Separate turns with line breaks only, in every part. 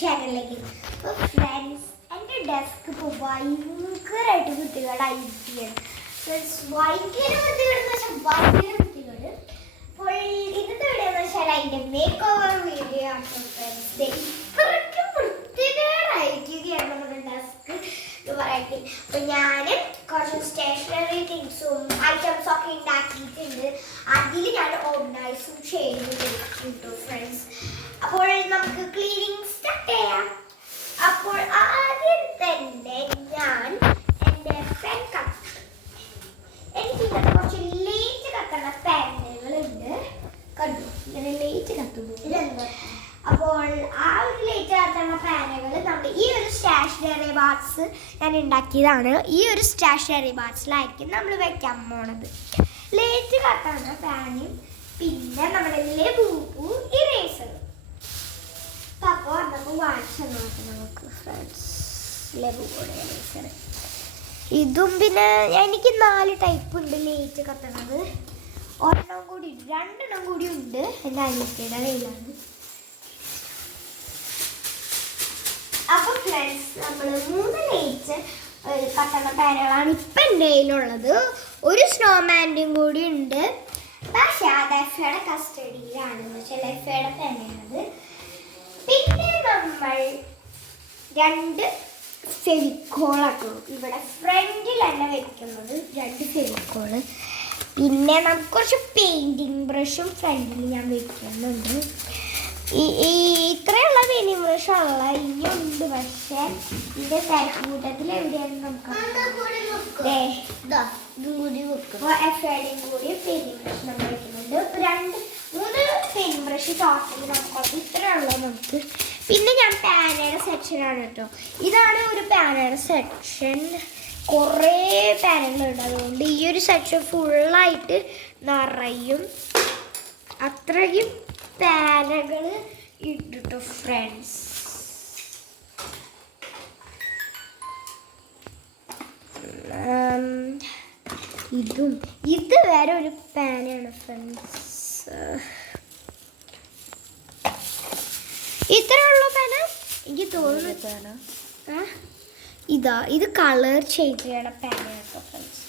ചാനലിലേക്ക്. അപ്പോൾ ഫ്രണ്ട്സ് എന്റെ ഡെസ്ക് ഇപ്പോൾ ഭയങ്കരമായിട്ട് വൃത്തികേടായിരിക്കുകയാണ്. ഫ്രണ്ട്സ് ഭയങ്കര വൃത്തികേടെന്ന് വെച്ചാൽ ഭയങ്കര വൃത്തികേട്. അപ്പോൾ ഇന്നത്തെ വീഡിയോ എന്ന് വെച്ചാൽ അതിന്റെ മേക്ക് ഓവർ വീഡിയോ ആണ് ഫ്രണ്ട്സ് ഇത്രയ്ക്കും വൃത്തികേടായിരിക്കുകയാണ് നമ്മുടെ ഡെസ്ക് എന്ന് പറയട്ടെ അപ്പോൾ ഞാൻ കുറച്ച് സ്റ്റേഷനറി തിങ്സും ഐറ്റംസൊക്കെ ഉണ്ടാക്കിയിട്ടുണ്ട്. അതിൽ ഞാൻ ഓർഗനൈസും ചെയ്യുന്നുണ്ട് ഫ്രണ്ട്സ് അപ്പോൾ നമുക്ക് ക്ലീനിങ് സ്റ്റാർട്ട് ചെയ്യാം അപ്പോൾ ആദ്യം തന്നെ ഞാൻ എന്റെ പെൻ എനിക്ക് കുറച്ച് ലേറ്റ് കത്തുന്ന പെന്നുകളുണ്ട് കണ്ടു? ഇങ്ങനെ ലേറ്റ് കത്തുന്നു. അപ്പോൾ ആ ഒരു ലേറ്റ് കത്തുന്ന പാനുകൾ നമ്മൾ ഈ ഒരു സ്റ്റാഷനറി ബാക്സ് ഞാൻ ഉണ്ടാക്കിയതാണ്. ഈ ഒരു സ്റ്റാഷനറി ബാക്സിലായിരിക്കും നമ്മൾ വെക്കാൻ പോണത്. ലേറ്റ് കത്തുന്ന പാനും പിന്നെ നമ്മുടെ ലബൂപ്പു ഇറേസറും നമുക്ക് ഫ്രണ്ട്സ് ഇതും പിന്നെ എനിക്ക് നാല് ടൈപ്പ് ഉണ്ട് ലേറ്റ് കത്തണത്. ഒരെണ്ണം കൂടി രണ്ടെണ്ണം കൂടി ഉണ്ട്. എന്റെ അനിയത്തിയുടെ കയ്യിലാണ്. അപ്പൊ ഫ്രണ്ട്സ് നമ്മൾ മൂന്ന് ലേറ്റ് കത്തണ പാനുകളാണ് ഇപ്പം എന്റെ കയ്യിലുള്ളത്. ഒരു സ്നോമാന്റെയും കൂടി ഉണ്ട്. പക്ഷേ അത് എഫയുടെ കസ്റ്റഡിയിലാണ് എന്ന് വെച്ചാൽ എഫയുടെ പിന്നെ നമ്മൾ രണ്ട് ചെവിക്കോളാക്കണം ഇവിടെ ഫ്രണ്ടിൽ തന്നെ വെക്കുന്നത്. രണ്ട് ഫെവിക്കോൾ പിന്നെ നമുക്ക് കുറച്ച് പെയിന്റിങ് ബ്രഷും ഫ്രണ്ടിൽ ഞാൻ വെക്കുന്നുണ്ട്. ഈ ഇത്രയുള്ള പെയിന്റിങ് ബ്രഷ് ഉള്ള ഇനിയുണ്ട് പക്ഷേ ഇതിന്റെ കൂട്ടത്തിൽ എവിടെയാണ് നമുക്ക് കൂടി കൂടി പെയിന്റിങ് ബ്രഷ് നമ്മൾ വെക്കുന്നുണ്ട്. രണ്ട് മൂന്ന് പെയിൻ ബ്രഷ് ടോട്ടൽ ഇത്ര ഉള്ളത് നമുക്ക്. പിന്നെ ഞാൻ പാനയുടെ സെക്ഷനാണ് കേട്ടോ. ഇതാണ് ഒരു പാനയുടെ സെക്ഷൻ കുറേ പാനകളുണ്ട് അതുകൊണ്ട് ഈ ഒരു സെക്ഷൻ ഫുള്ളായിട്ട് നിറയും. അത്രയും പാനകൾ ഇട്ടിട്ടു ഫ്രണ്ട്സ് ഇതും. ഇത് വേറെ ഒരു പാനാണ് ഫ്രണ്ട്സ് ഇത്രയുള്ള പേന. എനിക്ക് തോന്നുന്നു പേന? ഇതാ ഇത് കളർ ചേഞ്ച് ചെയ്യണ കേട്ടോ ഫ്രണ്ട്സ്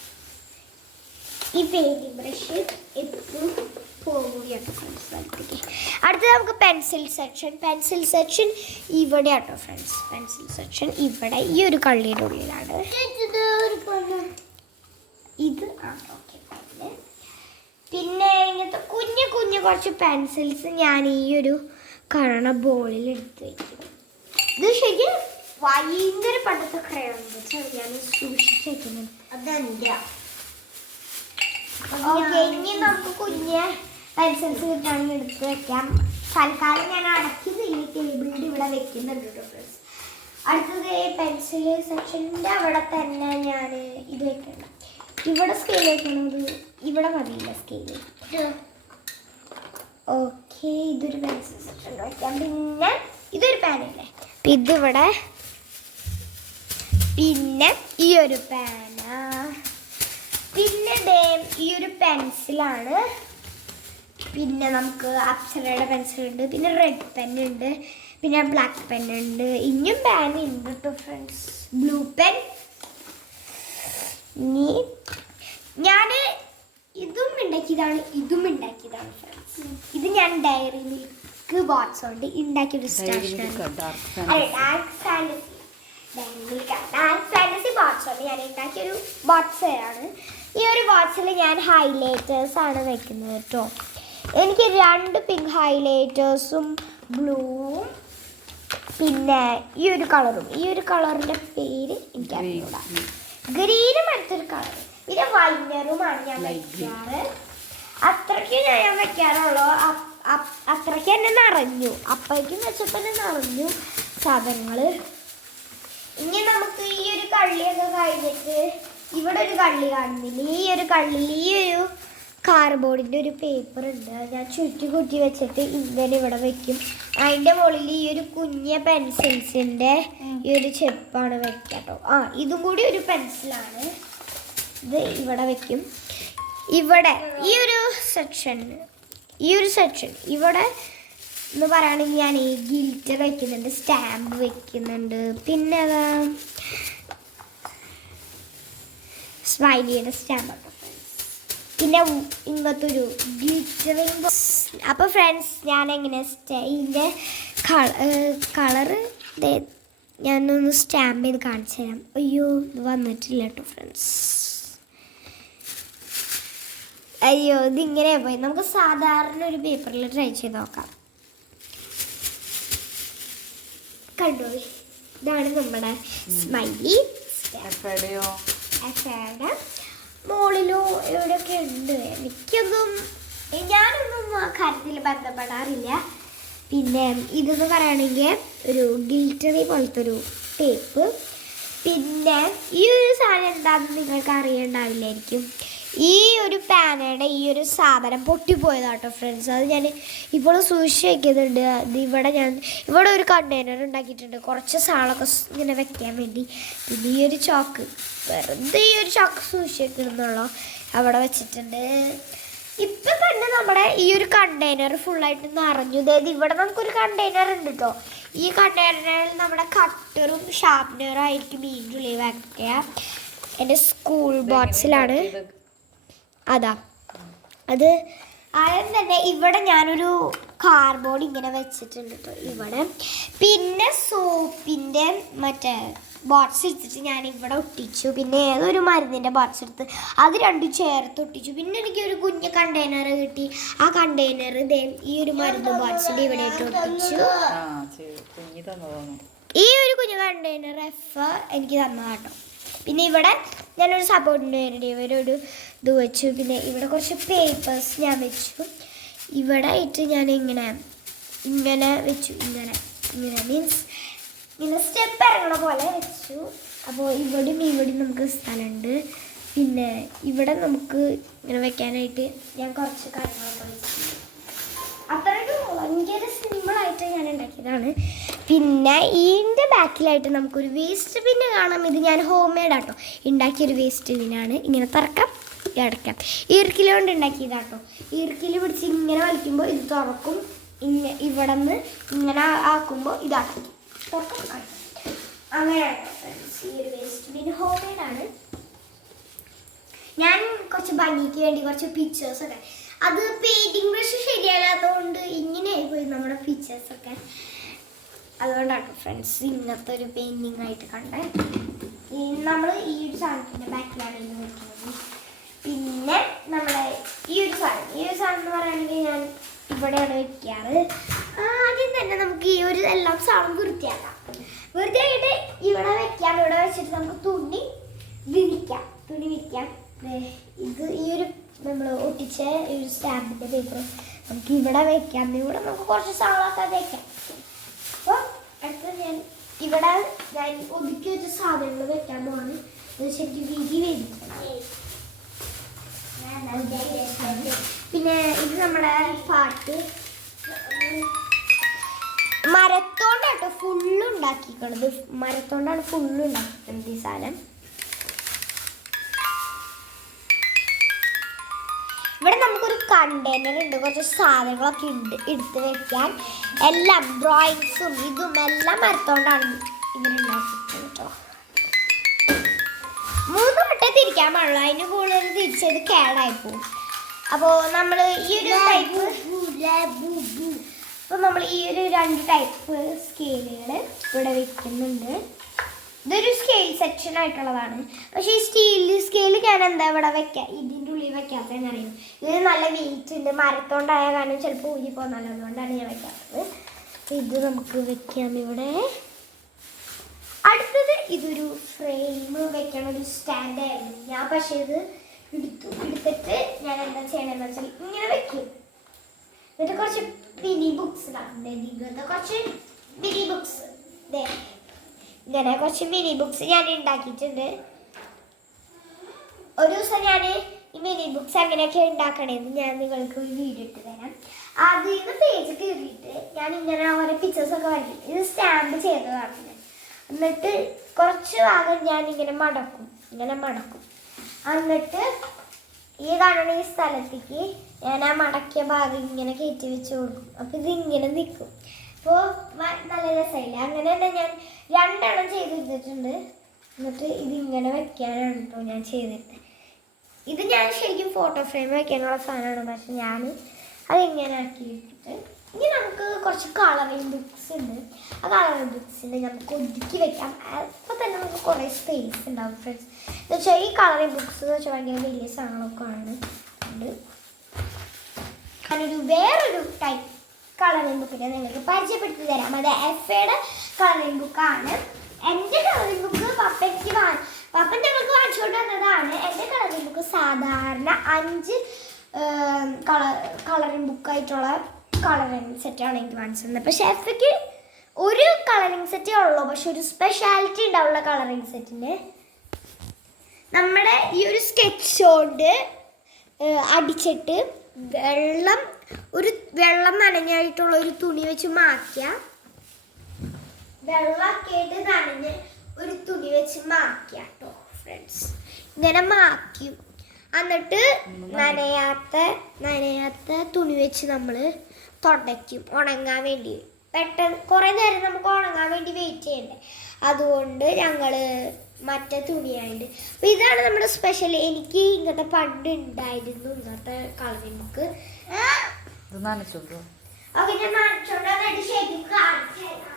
ഈ പെയിന്റിംഗ് ബ്രഷ് എപ്പോഴും പോവുകയാണ് ഫ്രണ്ട്സ് അടുത്തത് നമുക്ക് പെൻസിൽ സെക്ഷൻ പെൻസിൽ സെക്ഷൻ ഇവിടെ ആട്ടോ ഫ്രണ്ട്സ് പെൻസിൽ സെക്ഷൻ ഇവിടെ ഈ ഒരു കള്ളിയുടെ ഉള്ളിലാണ്. ഇത് ആ ഓക്കെ പിന്നെ ഇങ്ങനത്തെ കുഞ്ഞു കുഞ്ഞു കുറച്ച് പെൻസിൽസ് ഞാൻ ഈ ഒരു കാണണ ബോളിൽ എടുത്ത് വയ്ക്കും ഇത് ശരിക്കും ഭയങ്കര പണ്ടത്തെ ക്രയോൺ ഞാൻ സൂക്ഷിച്ച് അതെന്താ? ഓക്കെ ഇനി നമുക്ക് കുഞ്ഞ് പെൻസിൽസ് കിട്ടാണെങ്കിൽ എടുത്ത് വെക്കാം. തൽക്കാലം ഞാൻ അടയ്ക്കുന്നില്ല ടേബിളിന്റെ ഇവിടെ വെക്കുന്നുണ്ട് കേട്ടോ ഫ്രണ്ട്സ് അടുത്തത് പെൻസിൽ സെക്ഷന്റെ അവിടെ തന്നെ ഞാൻ ഇത് വെക്കണം ഇവിടെ സ്കെയിൽ വെക്കണത് ഇവിടെ മതിയില്ല സ്കെയിൽ ഓക്കെ ഇതൊരു പെൻസിൽ സെക്ഷൻ വയ്ക്കാം പിന്നെ ഇതൊരു പാനല്ലേ ഇതിവിടെ പിന്നെ ഈ ഒരു പാന പിന്നെ ദേ ഈ ഒരു പെൻസിലാണ്. പിന്നെ നമുക്ക് അപ്സരയുടെ പെൻസിലുണ്ട് പിന്നെ റെഡ് പെൻ ഉണ്ട് പിന്നെ ബ്ലാക്ക് പെൻ ഉണ്ട്. ഇനിയും പാൻ ഉണ്ട് ഫ്രണ്ട്സ് ബ്ലൂ പെൻ ഇനി ഞാൻ ഇതും ഉണ്ടാക്കിയതാണ് ഇതും ഉണ്ടാക്കിയതാണ് ഫ്രണ്ട്സ് ഇത് ഞാൻ ഡയറി മിൽക്ക് ബോട്ട്സ് കൊണ്ട്? ഉണ്ടാക്കിയൊരു Dark Fantasy Dark Fantasy box കൊണ്ട്? ഞാൻ ഉണ്ടാക്കിയൊരു ബോട്ട്സ് ആണ് ഈ ഒരു ബോക്സിൽ ഞാൻ ഹൈലൈറ്റേഴ്സ് ആണ് വെക്കുന്നത് കേട്ടോ. എനിക്ക് രണ്ട് പിങ്ക് ഹൈലൈറ്റേഴ്സും ബ്ലൂവും പിന്നെ ഈ ഒരു കളറും ഈ ഒരു കളറിന്റെ പേര് എനിക്ക് അറിഞ്ഞൂടാ. ഗ്രീനും അടുത്തൊരു കളർ പിന്നെ വൈനറുമാണ് ഞാൻ വയ്ക്കാറ് അത്രയ്ക്ക് ഞാൻ വയ്ക്കാറുള്ളു അത്രയ്ക്ക് തന്നെ നിറഞ്ഞു. അപ്പോഴേക്കും വെച്ചപ്പോൾ തന്നെ നിറഞ്ഞു സാധനങ്ങൾ ഇനി നമുക്ക് ഈ ഒരു കള്ളിയൊക്കെ കഴിഞ്ഞിട്ട് ഇവിടെ ഒരു കള്ളി കാണുന്നില്ല? ഈ ഒരു കള്ളിയിൽ ഈ ഒരു കാർബോർഡിന്റെ ഒരു പേപ്പർ ഉണ്ട്. ഞാൻ ചുറ്റി കുറ്റി വെച്ചിട്ട് ഇങ്ങനെ ഇവിടെ വെക്കും. അതിന്റെ മുകളിൽ ഈ ഒരു കുഞ്ഞ പെൻസിൽസിന്റെ ഈ ഒരു ചെപ്പാണ് വെക്കുക. കേട്ടോ ആ ഇതും കൂടി ഒരു പെൻസിലാണ് ഇത് ഇവിടെ വെക്കും. ഇവിടെ ഈ ഒരു സെക്ഷൻ ഈ ഒരു സെക്ഷൻ ഇവിടെ എന്ന് പറയുകയാണെങ്കിൽ ഞാൻ ഈ ഗിൽറ്റർ വെക്കുന്നുണ്ട് സ്റ്റാമ്പ് വെക്കുന്നുണ്ട്. പിന്നെ സ്മൈലിയുടെ സ്റ്റാമ്പ് പിന്നെ ഉ- ഇങ്ങനത്തെ ഒരു ഗ്ലിറ്ററിങ് അപ്പോൾ ഫ്രണ്ട്സ് ഞാൻ എങ്ങനെ ഇതിന്റെ കളറ് ഞാനൊന്ന് സ്റ്റാമ്പ് ചെയ്ത് കാണിച്ചു തരാം. അയ്യോ ഇത് വന്നിട്ടില്ല കേട്ടോ ഫ്രണ്ട്സ് അയ്യോ ഇതിങ്ങനെ പോയി. നമുക്ക് സാധാരണ ഒരു പേപ്പറിൽ ട്രൈ ചെയ്ത് നോക്കാം. കണ്ടോ? ഇതാണ് നമ്മുടെ സ്മൈലി എഫേഡ മോളിലോ എവിടെയൊക്കെ ഉണ്ട്? എനിക്കൊന്നും ഞാനൊന്നും കാര്യത്തിൽ ബന്ധപ്പെടാറില്ല. പിന്നെ ഇതെന്ന് പറയുകയാണെങ്കിൽ ഒരു ഗിൽറ്ററി പോലത്തെ ഒരു ടേപ്പ്. പിന്നെ ഈ ഒരു സാധനം എന്താണെന്ന് നിങ്ങൾക്ക് അറിയണ്ടാവില്ലായിരിക്കും ഈ ഒരു പാനയുടെ ഈ ഒരു സാധനം പൊട്ടിപ്പോയതാട്ടോ ഫ്രണ്ട്സ് അത് ഞാൻ ഇപ്പോൾ സൂക്ഷിച്ച് വയ്ക്കുന്നുണ്ട് അത് ഇവിടെ ഞാൻ ഇവിടെ ഒരു കണ്ടെയ്നർ ഉണ്ടാക്കിയിട്ടുണ്ട്. കുറച്ച് സാളൊക്കെ ഇങ്ങനെ വെക്കാൻ വേണ്ടി. പിന്നെ ഈ ഒരു ചോക്ക് വെറുതെ ഈ ഒരു ചക്ക സൂക്ഷിച്ച് അവിടെ വെച്ചിട്ടുണ്ട്. ഇപ്പം തന്നെ നമ്മുടെ ഈ ഒരു കണ്ടെയ്നർ ഫുള്ളായിട്ട് നിറഞ്ഞു. അതായത് ഇവിടെ നമുക്കൊരു കണ്ടെയ്നർ ഉണ്ട് കേട്ടോ ഈ കണ്ടെയ്നറിൽ നമ്മുടെ കട്ടറും ഷാർപ്നറും ആയിരിക്കും മീൻ ഉള്ളിൽ വെക്കുക. എന്റെ സ്കൂൾ ബോക്സിലാണ് അതാ. അത് ആദ്യം തന്നെ ഇവിടെ ഞാനൊരു കാർബോർഡ് ഇങ്ങനെ വെച്ചിട്ടുണ്ട് കേട്ടോ ഇവിടെ. പിന്നെ സോപ്പിന്റെ മറ്റേ ബോക്സ് എടുത്തിട്ട് ഞാൻ ഇവിടെ ഒട്ടിച്ചു. പിന്നെ ഏതൊരു മരുന്നിന്റെ ബോക്സ് എടുത്ത് അത് രണ്ടും ചേർത്ത് ഒട്ടിച്ചു. പിന്നെ എനിക്ക് ഒരു കുഞ്ഞ് കണ്ടെയ്നർ കിട്ടി. ആ കണ്ടെയ്നർ ഇതേ ഈ ഒരു മരുന്ന് ബോക്സിന്റെ ഇവിടെ ഇട്ട് ഒട്ടിച്ചു. ഈ ഒരു കുഞ്ഞു കണ്ടെയ്നർ എഫ് എനിക്ക് തന്നതാട്ടോ പിന്നെ ഇവിടെ ഞാനൊരു സപ്പോർട്ടിന് വേണ്ടി ഇവരൊരു ഇത് വെച്ചു. പിന്നെ ഇവിടെ കുറച്ച് പേപ്പേഴ്സ് ഞാൻ വെച്ചു. ഇവിടെ ഇട്ട് ഞാൻ ഇങ്ങനെ ഇങ്ങനെ വെച്ചു. ഇങ്ങനെ ഇങ്ങനെ മീൻസ് ഇങ്ങനെ സ്റ്റെപ്പ് ഇറങ്ങണ പോലെ വെച്ചു. അപ്പോൾ ഇവിടെയും ഇവിടെയും നമുക്ക് സ്ഥലമുണ്ട്. പിന്നെ ഇവിടെ നമുക്ക് ഇങ്ങനെ വെക്കാനായിട്ട് ഞാൻ കുറച്ച് കാര്യങ്ങളൊക്കെ വെച്ചിട്ടുണ്ട്. അത്രയും ഭയങ്കര സിമ്പിളായിട്ട് ഞാൻ ഉണ്ടാക്കിയതാണ്. പിന്നെ ഇതിന്റെ ബാക്കിലായിട്ട് നമുക്കൊരു വേസ്റ്റ് പിന്നെ കാണാം. ഇത് ഞാൻ ഹോം മെയ്ഡ് ആട്ടോ ഉണ്ടാക്കിയൊരു വേസ്റ്റ് ബിന്നാണ് ഇങ്ങനെ തുറക്കാം. അടയ്ക്കാം. ഈർക്കില കൊണ്ട് ഉണ്ടാക്കിയതാട്ടോ ഈർക്കിൽ പിടിച്ച് ഇങ്ങനെ വലിക്കുമ്പോൾ ഇത് തുറക്കും. ഇങ്ങ ഇവിടെ നിന്ന് ഇങ്ങനെ ആക്കുമ്പോൾ ഇത് അടയ്ക്കും അങ്ങനെയാണ് ഞാൻ കുറച്ച് ഭംഗിക്ക് വേണ്ടി കുറച്ച് പിക്ചേഴ്സ് ഒക്കെ. അത് പെയിന്റിംഗ് ബ്രഷ് ശരിയല്ലാത്തതുകൊണ്ട് ഇങ്ങനെയായി പോയി നമ്മുടെ പിക്ചേഴ്സ് ഒക്കെ. അതുകൊണ്ടാണ് ഫ്രണ്ട്സ് ഇന്നത്തെ ഒരു പെയിന്റിംഗ് ആയിട്ട് കണ്ടേ. നമ്മൾ ഈ ഒരു സാധനത്തിന്റെ ബാക്കിലാണ് ഇത് വെക്കുന്നത് പിന്നെ നമ്മുടെ ഈ ഒരു സാധനം ഈ ഒരു സാധനം എന്ന് പറയുകയാണെങ്കിൽ ഞാൻ ഇവിടെയാണ് വെക്കാറ്. ആദ്യം തന്നെ നമുക്ക് ഈ ഒരു എല്ലാം സാധനം വൃത്തിയാക്കാം. വൃത്തിയായിട്ട് ഇവിടെ വെക്കാം. ഇവിടെ വെച്ചിട്ട് നമുക്ക് തുണി വിരിക്കാം. തുണി വിരിക്കാം. ഇത് ഈ ഒരു നമ്മൾ ഒട്ടിച്ച ഈ ഒരു സ്റ്റാമ്പിന്റെ പേപ്പർ നമുക്ക് ഇവിടെ വെക്കാം. ഇവിടെ നമുക്ക് കുറച്ച് സാധനമൊക്കെ വെക്കാം. അപ്പോൾ അടുത്ത ഞാൻ ഇവിടെ ഞാൻ ഒതുക്കി വെച്ച സാധനങ്ങൾ വെക്കാൻ പോവാണ്. ശരിക്കും വിധി വേദിക്കണം പിന്നെ ഇത് നമ്മുടെ പാട്ട്. മരത്തോണ്ടാട്ടോ ഫുള്ള് ഉണ്ടാക്കിക്കണത് മരത്തോണ്ടാണ് ഫുള്ള് ഉണ്ടാക്കിക്കുന്നത് ഈ സാധനം. ഇവിടെ നമുക്കൊരു കണ്ടെയ്നർ ഉണ്ട്. കുറച്ച് സാധനങ്ങളൊക്കെ ഉണ്ട് എടുത്ത് വെക്കാൻ. എല്ലാം ഡ്രോയിങ്സും ഇതും എല്ലാം മരത്തോണ്ടാണ് ഇവരുണ്ടാക്കിയിട്ടുള്ളത് തിരിക്കാൻ പാടുള്ളൂ. അതിന് കൂടുതൽ തിരിച്ചത് കേടായി പോകും. അപ്പോൾ നമ്മൾ ഈ ഒരു ടൈപ്പ് അപ്പോൾ നമ്മൾ ഈ ഒരു രണ്ട് ടൈപ്പ് സ്കെയിലുകൾ ഇവിടെ വെക്കുന്നുണ്ട്. ഇതൊരു സ്കെയിൽ സെക്ഷൻ ആയിട്ടുള്ളതാണ്. പക്ഷേ ഈ സ്റ്റീൽ സ്കെയിൽ ഞാൻ എന്താ ഇവിടെ വെക്കാം? ഇതിന്റെ ഉള്ളിൽ വെക്കാത്തതെന്ന് അറിയാം? ഇത് നല്ല വെയിറ്റ് ഉണ്ട്. മരത്തോണ്ടായ കാരണം ചിലപ്പോൾ ഊരി പോകുന്നല്ലോ അതുകൊണ്ടാണ് ഞാൻ വെക്കാത്തത്. ഇത് നമുക്ക് വെക്കാം ഇവിടെ. അടുത്തത് ഇതൊരു ഫ്രെയിം വെക്കണ ഒരു സ്റ്റാൻഡ് ആയിരുന്നു ഞാൻ പക്ഷേ ഇത് എടുത്തു. എടുത്തിട്ട് ഞാൻ എന്താ ചെയ്യണമെന്ന് വെച്ചാൽ ഇങ്ങനെ വെക്കും. എന്നിട്ട് കുറച്ച് മിനി ബുക്സ് ഇങ്ങനത്തെ കുറച്ച് മിനി ബുക്സ് ഇങ്ങനെ കുറച്ച് മിനി ബുക്സ് ഞാൻ ഉണ്ടാക്കിയിട്ടുണ്ട്. ഒരു ദിവസം ഞാൻ ഈ മിനി ബുക്സ് അങ്ങനെയൊക്കെ ഉണ്ടാക്കണേന്ന് ഞാൻ നിങ്ങൾക്ക് ഒരു വീഡിയോ ഇട്ട് തരാം. ആദ്യം പേജ് കയറിയിട്ട് ഞാൻ ഇങ്ങനെ ഓരോ പിക്ചേഴ്സ് ഒക്കെ വരയ്ക്കും. ഇത് സ്റ്റാമ്പ് ചെയ്തതാണ് എന്നിട്ട് കുറച്ച് ഭാഗം ഞാൻ ഇങ്ങനെ മടക്കും. ഇങ്ങനെ മടക്കും. എന്നിട്ട് ഈ കാണുന്ന ഈ സ്ഥലത്തേക്ക് ഞാൻ ആ മടക്കിയ ഭാഗം ഇങ്ങനെ കയറ്റി വെച്ച് കൊടുക്കും. അപ്പം ഇത് ഇങ്ങനെ നിൽക്കും അപ്പോൾ നല്ല രസമില്ല അങ്ങനെ തന്നെ ഞാൻ രണ്ടെണ്ണം ചെയ്ത് വെച്ചിട്ടുണ്ട് എന്നിട്ട് ഇതിങ്ങനെ വെക്കാനാണ് കേട്ടോ ഞാൻ ചെയ്തിട്ട്. ഇത് ഞാൻ ശരിക്കും ഫോട്ടോ ഫ്രെയിം വെക്കാനുള്ള സാധനമാണ്. പക്ഷെ ഞാൻ അതിങ്ങനെ ആക്കി വെച്ചിട്ട് ഇനി നമുക്ക് കുറച്ച് കളറിംഗ് ബുക്സ് ഉണ്ട്. ആ കളറിംഗ് ബുക്സിനെ നമുക്ക് ഒതുക്കി വെക്കാം. അപ്പോൾ തന്നെ നമുക്ക് കുറേ സ്പേസ് ഉണ്ടാവും ഫ്രണ്ട്സ് എന്ന് വെച്ചാൽ ഈ കളറിംഗ് ബുക്സ് എന്ന് വെച്ചാൽ ഭയങ്കര വലിയ സാധനങ്ങളൊക്കെ ആണ്. ഉണ്ട്. അതിനൊരു വേറൊരു ടൈപ്പ് കളറിംഗ് ബുക്കിനെ നിങ്ങൾക്ക് പരിചയപ്പെടുത്തി തരാം. അത് എഫ് എയുടെ കളറിംഗ് ബുക്കാണ് എന്റെ കളറിംഗ് ബുക്ക് പപ്പയ്ക്ക് വാ പപ്പൻ ഞങ്ങൾക്ക് വാങ്ങിച്ചുകൊണ്ട് വന്നതാണ്. എന്റെ കളറിംഗ് ബുക്ക് സാധാരണ അഞ്ച് കളർ കളറിംഗ് ബുക്കായിട്ടുള്ള കളറിംഗ് സെറ്റാണ് എനിക്ക് മനസ്സിലുന്നത് പക്ഷേ എഫയ്ക്ക് ഒരു കളറിംഗ് സെറ്റേ ഉള്ളൂ. പക്ഷെ ഒരു സ്പെഷ്യാലിറ്റി ഉണ്ടാവുള്ള കളറിംഗ് സെറ്റിന് നമ്മുടെ ഈ ഒരു സ്കെച്ച് കൊണ്ട് അടിച്ചിട്ട് വെള്ളം ഒരു വെള്ളം നനഞ്ഞായിട്ടുള്ള ഒരു തുണി വെച്ച് മാറ്റിയ വെള്ളക്കേട്ട് നനഞ്ഞ് ഒരു തുണി വെച്ച് മാറ്റിയ കേട്ടോ ഫ്രണ്ട്സ് ഇങ്ങനെ മാക്കും എന്നിട്ട് നനയാത്ത നനയാത്ത തുണി വെച്ച് നമ്മൾ തുടയ്ക്കും ഉണങ്ങാൻ വേണ്ടി. പെട്ടെന്ന് കുറേ നേരം നമുക്ക് ഉണങ്ങാൻ വേണ്ടി വെയിറ്റ് ചെയ്യണ്ടേ? അതുകൊണ്ട് ഞങ്ങൾ മറ്റേ തുണിയായിട്ട് അപ്പോൾ ഇതാണ് നമ്മുടെ സ്പെഷ്യൽ എനിക്ക് ഇങ്ങനത്തെ പണ്ട് ഉണ്ടായിരുന്നു ഇങ്ങനത്തെ കളറിംഗ്
നമുക്ക്.
ഓക്കെ ഞാൻ നനച്ചോണ്ട് അതായിട്ട് ശരിക്കും കാണിച്ചു തരാം.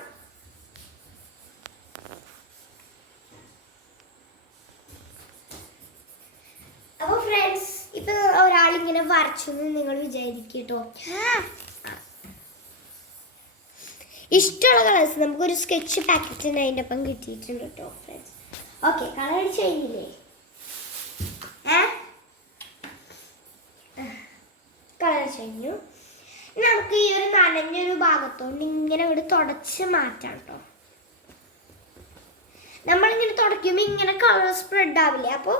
അപ്പോൾ ഫ്രണ്ട്സ് ഇപ്പൊ ഒരാളിങ്ങനെ വരച്ചു എന്ന് നിങ്ങൾ വിചാരിക്കട്ടോ ഇഷ്ടമുള്ള കളേഴ്സ് നമുക്കൊരു സ്കെച്ച് പാക്കറ്റിന് അതിന്റെ ഒപ്പം കിട്ടിയിട്ടുണ്ട് കേട്ടോ ഫ്രണ്ട്സ് ഓക്കെ കളർ അടിച്ച് കഴിഞ്ഞില്ലേ കളർ അടിച്ച് കഴിഞ്ഞു നമുക്ക് ഈ ഒരു നനഞ്ഞൊരു ഭാഗത്തോണ്ട് ഇങ്ങനെ ഇവിടെ തുടച്ച് മാറ്റാം കേട്ടോ. നമ്മളിങ്ങനെ തുടയ്ക്കുമ്പോൾ ഇങ്ങനെ കളർ സ്പ്രെഡ് ആവില്ലേ? അപ്പോൾ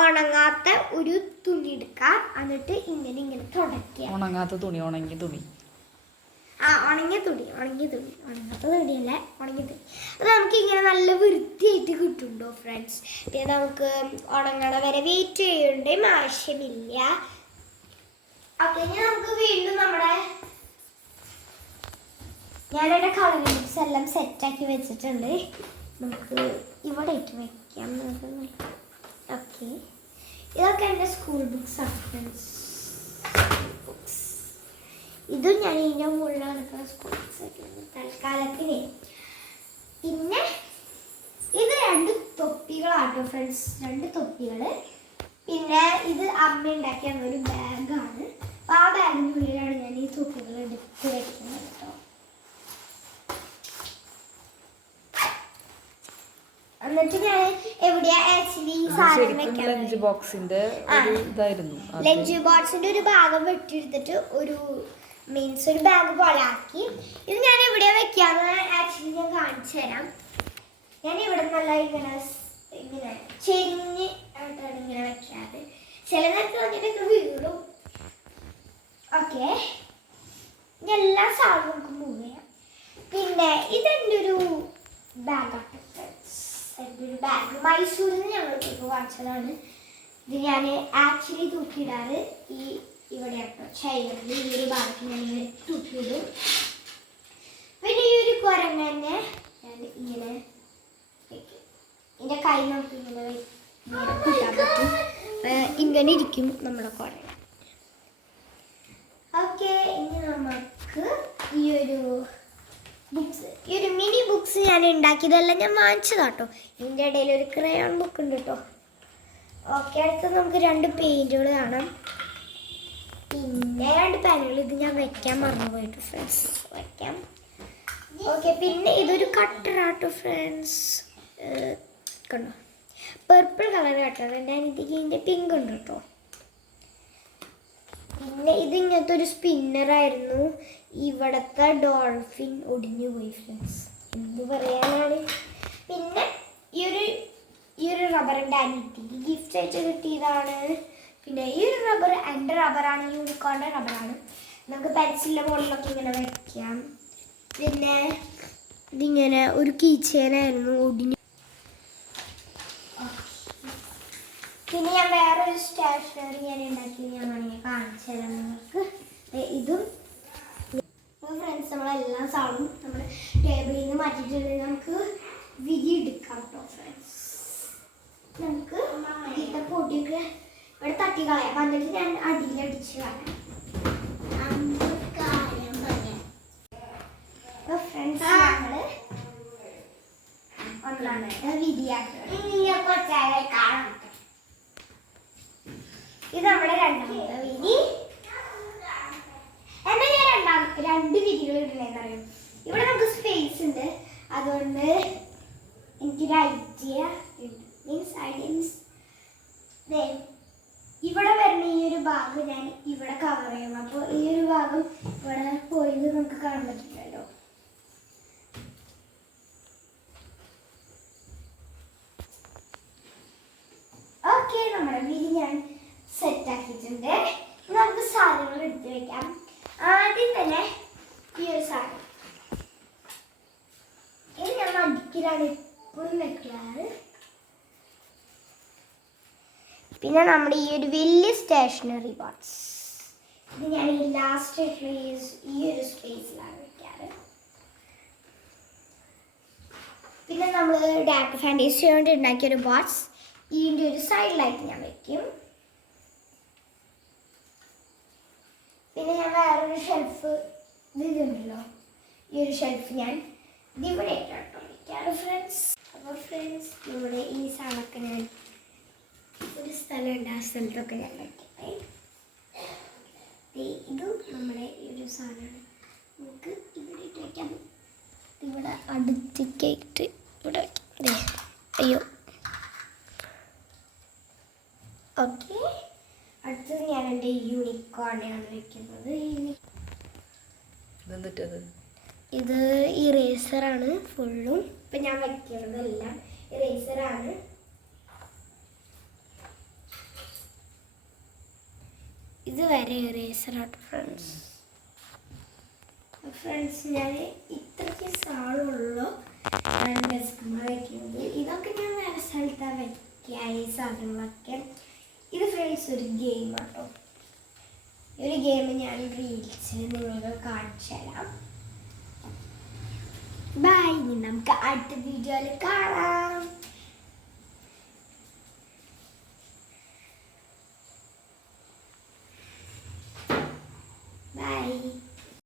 ഉണങ്ങാത്ത ഒരു തുണി എടുക്കുക എന്നിട്ട് ഇങ്ങനെ ഇങ്ങനെ തുടയ്ക്കുക
ഉണങ്ങാത്ത തുണി ഉണങ്ങിയ തുണി.
ആ ഉണങ്ങിയ തുണി ഉണങ്ങിയ തുണി. ഉണങ്ങാത്ത തുണിയല്ല ഉണങ്ങിയ തുണി. അത് നമുക്ക് ഇങ്ങനെ നല്ല വൃത്തിയായിട്ട് കിട്ടുന്നുണ്ടോ ഫ്രണ്ട്സ് പിന്നെ നമുക്ക് ഉണങ്ങണ വരെ വെയിറ്റ് ചെയ്യേണ്ടയും ആവശ്യമില്ല. ഓക്കെ ഇനി നമുക്ക് വീണ്ടും നമ്മുടെ ഞാനിവിടെ കളർ ബുക്സ് എല്ലാം സെറ്റാക്കി വെച്ചിട്ടുണ്ട്. നമുക്ക് ഇവിടെ ഇട്ട് വെക്കാം ഓക്കെ ഇതൊക്കെ എന്റെ സ്കൂൾ ബുക്സ് ആണ് ഫ്രണ്ട്സ് ഇതും ഞാൻ ഇതിന്റെ മുകളിലാണ് നടക്കുന്ന സ്കൂൾ ബുക്സ് തൽക്കാലത്തിന് പിന്നെ ഇത് രണ്ട് തൊപ്പികളാട്ടോ ഫ്രണ്ട്സ് രണ്ട് തൊപ്പികൾ പിന്നെ ഇത് അമ്മ ഉണ്ടാക്കിയ ഒരു ബാഗാണ് അപ്പോൾ ആ ഉള്ളിലാണ് ഞാൻ ഈ തൊപ്പികൾ എടുത്ത് വയ്ക്കുന്നത് കേട്ടോ എന്നിട്ട് ഞാൻ എവിടെയാ ആക്ച്വലി
ബോക്സിന്റെ ഇതായിരുന്നു.
ലഞ്ച് ബോക്സിന്റെ ഒരു ഭാഗം വെട്ടിയെടുത്തിട്ട് ഒരു മീൻസ് ഒരു ബാഗ് പോലെ ആക്കി. ഇത് ഞാൻ ഇവിടെ വെക്കാന്ന് ആക്ച്വലി ഞാൻ കാണിച്ചു തരാം. ഞാൻ ഇവിടെ നല്ല ഇങ്ങനെ ഇങ്ങനെ ചെരിഞ്ഞ് ആയിട്ടാണ് ഇങ്ങനെ വെക്കാറ്. ചില നേരത്തിൽ അങ്ങനെയൊക്കെ വീഴും. ഓക്കെ എല്ലാ സാധനവും നമുക്ക് മൂവ് ചെയ്യാം. പിന്നെ ഇതെന്റെ ഒരു ബാഗാണ് എന്റെ ഒരു ബാഗ് മൈസൂരിൽ നിന്ന് ഞങ്ങൾ വാങ്ങിച്ചതാണ്. ഇത് ഞാൻ ആക്ച്വലി തൂക്കിയിടാറ്. ഈ ഇവിടെ ചെയ്യുന്നത് ഈ ഒരു ഭാഗത്ത് ഞാൻ തൂക്കിയിടും. പിന്നെ ഈ ഒരു കുരങ്ങനെ ഞാൻ ഇങ്ങനെ എന്റെ കൈ നമുക്ക് ഇങ്ങനെ ഇങ്ങനെ ഇരിക്കും നമ്മുടെ കുരങ്ങ. ഓക്കെ ഇനി നമുക്ക് ഈ ഒരു ബുക്സ് ഈ ഒരു മിനി ബുക്സ് ഞാൻ ഉണ്ടാക്കിയതെല്ലാം ഞാൻ വാങ്ങിച്ചതാട്ടോ. ഇതിന്റെ ഇടയിൽ ഒരു ക്രയോൺ ബുക്ക് ഉണ്ട് കേട്ടോ ഓക്കെ അടുത്ത് നമുക്ക് രണ്ട് പെയിന്റുകൾ കാണാം. പിന്നെ രണ്ട് പാനുകൾ ഇത് ഞാൻ വെക്കാൻ മറന്നുപോയിട്ട് ഫ്രണ്ട്സ് വെക്കാം. ഓക്കെ പിന്നെ ഇതൊരു കട്ടറാട്ടോ ഫ്രണ്ട്സ് കണ്ടോ? പർപ്പിൾ കളർ കട്ടറാണ് എന്റെ അനിയത്തിക്ക് ഇതിന്റെ പിങ്ക് ഉണ്ട് കേട്ടോ. പിന്നെ ഇത് ഇങ്ങനത്തെ ഒരു സ്പിന്നറായിരുന്നു ഇവിടത്തെ ഡോൾഫിൻ ഒടിഞ്ഞു പോയി ഫ്രണ്ട്സ് എന്ത് പറയാനാണ്? പിന്നെ ഈ ഒരു ഈ ഒരു റബ്ബറിന്റെ അനിയത്തിക്ക് ഗിഫ്റ്റ് ആയിട്ട് കിട്ടിയതാണ്. പിന്നെ ഈ ഒരു റബ്ബർ എന്റെ റബ്ബറാണ് യൂണിക്കോണിന്റെ റബ്ബറാണ് നമുക്ക് പെൻസിലിന്റെ മുകളിലൊക്കെ ഇങ്ങനെ വെക്കാം പിന്നെ ഇതിങ്ങനെ ഒരു കീച്ചേനായിരുന്നു ഒടിഞ്ഞ് പിന്നെ ഞാൻ വേറൊരു സ്റ്റേഷനറി ഞാൻ ഉണ്ടാക്കി ഞാൻ വേണമെങ്കിൽ കാണിച്ചു തരാം നിങ്ങൾക്ക്. ഇതും. ഫ്രണ്ട്സ് നമ്മളെല്ലാം സാധനം നമ്മുടെ ടേബിളിൽ നിന്ന് മാറ്റിയിട്ടുണ്ടെങ്കിൽ നമുക്ക് വിധി എടുക്കാം കേട്ടോ ഫ്രണ്ട്സ് നമുക്ക് ഇതിന്റെ പൊടിയൊക്കെ ഇവിടെ തട്ടി കളയാം. അപ്പൊ എന്നിട്ട് ഞാൻ അടിയിലടിച്ച് കളയാം. ഫ്രണ്ട്സ് ഞങ്ങൾ ഒന്നാമത്തെ വിധിയാക്കണം ഇത് നമ്മുടെ രണ്ടാമത്തെ വിധി. എന്താ ഞാൻ രണ്ടാം രണ്ട് വിധികൾ ഇടണേന്ന് അറിയും? ഇവിടെ നമുക്ക് സ്പേസ് ഉണ്ട്. അതുകൊണ്ട് എനിക്കൊരു ഐഡിയ മീൻസ് ഐഡിയ മീൻസ് ഇവിടെ വരുന്ന ഈ ഒരു ഭാഗം ഞാൻ ഇവിടെ കവർ ചെയ്യും. അപ്പോൾ ഈ ഒരു ഭാഗം ഇവിടെ പോയത് നമുക്ക് കാണാൻ പറ്റില്ലല്ലോ. ഓക്കെ നമ്മുടെ വീട് ഞാൻ സെറ്റ് ആക്കിയിട്ടുണ്ട്. നമുക്ക് സാധനങ്ങൾ എടുത്ത് വെക്കാം. ആദ്യം തന്നെ ഈ ഒരു സാധനം. ഇത് ഞാൻ മടിക്കലാണ് എപ്പോഴും വെക്കാറ്. പിന്നെ നമ്മുടെ ഈ ഒരു വലിയ സ്റ്റേഷനറി ബോക്സ് ഇത് ഞാൻ ഈ ലാസ്റ്റ് ഈ ഒരു സ്പേസിലാണ് വെക്കാറ്. പിന്നെ നമ്മൾ ഡാക്ക് ഫാന്റേസി കൊണ്ട് ഉണ്ടാക്കിയ ഒരു ബോക്സ് ഇതിന്റെ ഒരു സൈഡിലായിട്ട് ഞാൻ വെക്കും. പിന്നെ ഞാൻ വേറൊരു ഷെൽഫ് ഇതുണ്ടല്ലോ ഈ ഒരു ഷെൽഫ് ഞാൻ ഇതിവിടെ കേട്ടോ വെക്കാറ് ഫ്രണ്ട്സ് അപ്പോൾ ഫ്രണ്ട്സ് ഇവിടെ ഈ സാധനമൊക്കെ ഞാൻ ഒരു സ്ഥലമുണ്ട്. ആ സ്ഥലത്തൊക്കെ ഞാൻ ഇത് നമ്മുടെ ഈ ഒരു സാധനമാണ്. നമുക്ക് ഇവിടെ ഇട്ട് വയ്ക്കാം ഇവിടെ അടുത്തേക്കായിട്ട് ഇവിടെ വയ്ക്കാം അയ്യോ. ഓക്കെ. അടുത്തത് ഞാൻ എന്റെ യൂണിക്കോണിനാണ് വെക്കുന്നത്.
എന്നിട്ടത്
ഇത് ഇറേസറാണ് ഫുള്ളും ഇപ്പം ഞാൻ വെക്കുന്നതെല്ലാം ഇറേസറാണ് ഇത് വരെ ഇറേസറാണ് ഫ്രണ്ട്സ് ഫ്രണ്ട്സ് ഞാൻ ഇത്രയ്ക്ക് സാളുള്ളൂ ഞാൻ ഡെസ്കുമ്പോൾ വയ്ക്കുന്നത് ഇതൊക്കെ ഞാൻ വേറെ സ്ഥലത്താണ് വയ്ക്കുക ഈ സാധനങ്ങളൊക്കെ. ഇത് ഫ്രണ്ട്സ് ഒരു ഗെയിം ആട്ടോ. ഈ ഒരു ഗെയിം ഞാൻ റീൽസിൽ നിങ്ങൾക്ക് കാണിച്ചു തരാം. ബൈ നമുക്ക് അടുത്ത വീഡിയോയിൽ കാണാം.